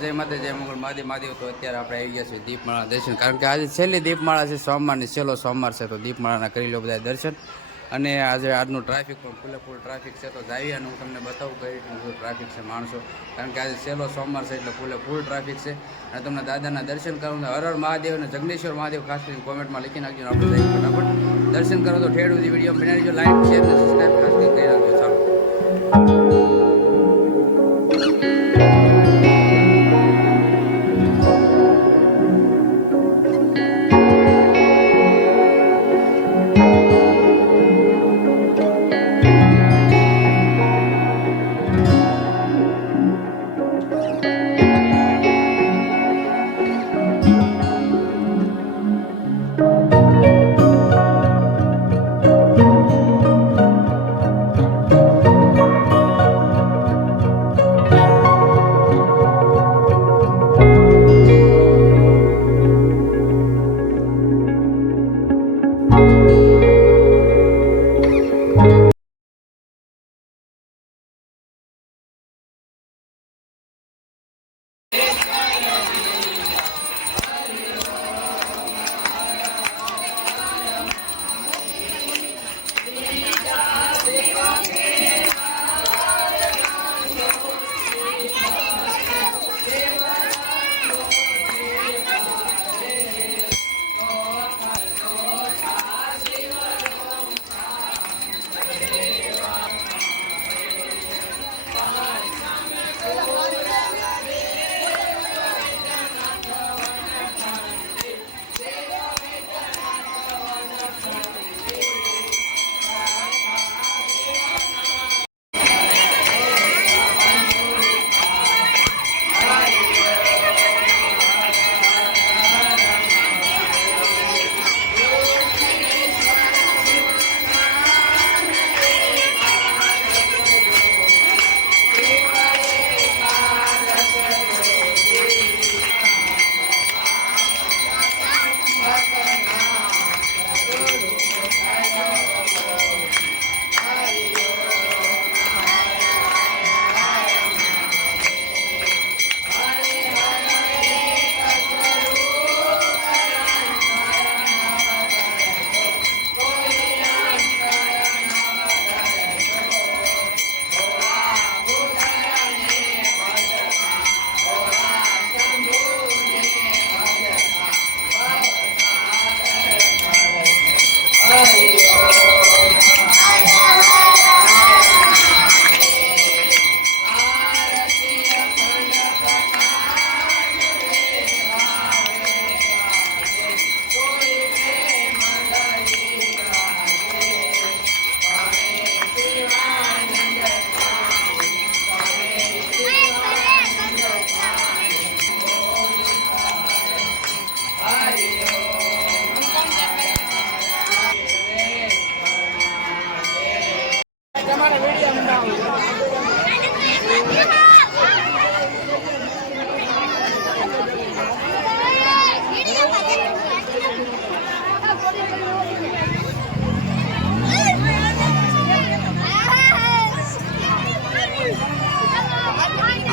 જય માતા જય મંગળ. મહાદેવ મહાદેવ. તો અત્યારે આપણે આવી ગયા છીએ દીપમાળા દર્શન. કારણ કે આજે છેલ્લી દીપમાળા છે, સોમવારની, છેલ્લો સોમવાર છે, તો દીપમાળાના કરી લો બધા દર્શન. અને આજે આજનું ટ્રાફિક પણ ફૂલે ફૂલ ટ્રાફિક છે, તો જાવી અને હું તમને બતાવું કઈ રીતનું ટ્રાફિક છે માણસો. કારણ કે આજે છેલ્લો સોમવાર છે, એટલે ફૂલે ફૂલ ટ્રાફિક છે. અને તમને દાદાના દર્શન કરવું હર હર મહાદેવ અને જગનેશ્વર મહાદેવ ખાસ કરીને કોમેન્ટમાં લખી નાખજો આપણે ફટાફટ. દર્શન કરો તો ઠેર સુધી વીડિયો બનાવી દેજો લાઈક શેર સબસ્ક્રાઈબ ખાસ કરી નાખજો ચાલો.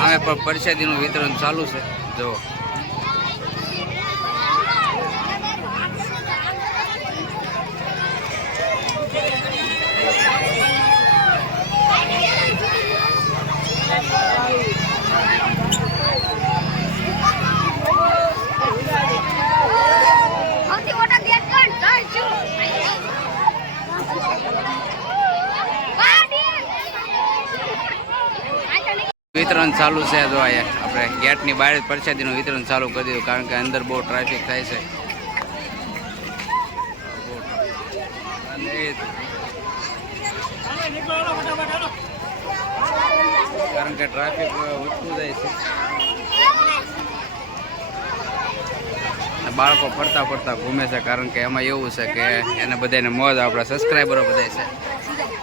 હવે પણ પ્રસાદીનું વિતરણ ચાલુ છે. જો વિતરણ ચાલુ છે જો આપણે ગેટની બહાર પ્રસાદીનું વિતરણ ચાલુ કરી દીધું, કારણ કે અંદર બહુ ટ્રાફિક થાય છે. કારણ કે ટ્રાફિક વધતું જાય છે. બાળકો ફરતા ફરતા ઘૂમે છે, કારણ કે એમાં એવું છે કે એને બધાને મોજ, આપણા સબસ્ક્રાઈબરો બધા છે.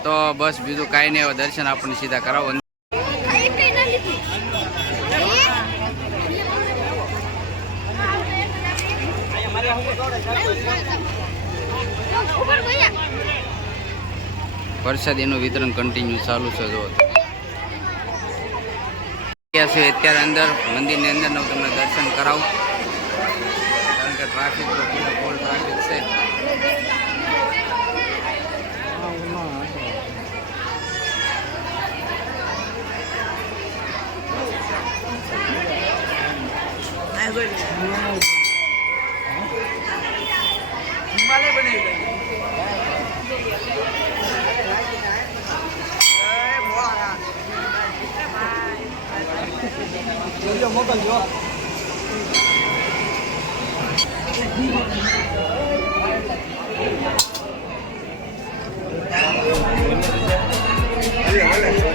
તો બસ બીજું કાંઈ નહીં દર્શન આપણને સીધા કરાવો. ગયા વિતરણ કન્ટિન્યુ ચાલુ છે જો છે? અત્યારે અંદર, મંદિરની અંદર હું તમને દર્શન કરાવું. કારણ કે ટ્રાફિક તો ફૂલ ટ્રાફિક છે. મહાદેવ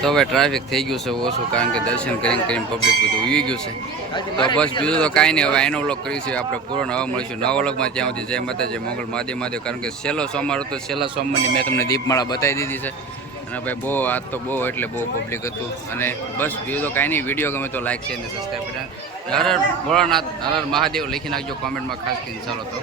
તો હવે ટ્રાફિક થઈ ગયું છે, ઓછું, કારણ કે દર્શન કરીને કરીને પબ્લિક બધું ઉઈ ગયું છે. તો બસ બીજું તો કાંઈ નહીં, હવે એનો વ્લોગ કરીશું આપણે પૂરો નવા મળીશું. નવા વ્લોગમાં ત્યાં સુધી જય માતાજી મોગલ, મહાદેવ મહાદેવ. કારણ કે છેલ્લો સોમવાર હતો, છેલ્લા સોમવારની મેં તમને દીપમાળા બતાવી દીધી છે. અને ભાઈ બહુ, આજ તો બહુ એટલે બહુ પબ્લિક હતું. અને બસ બીજું તો કાંઈ નહીં વીડિયો ગમે તો લાઈક છે અને સબસ્ક્રાઈબ કર્યા હર હર ભોળાનાથ, હર મહાદેવ, લખી નાખજો કોમેન્ટમાં ખાસ કરીને. ચાલો તો.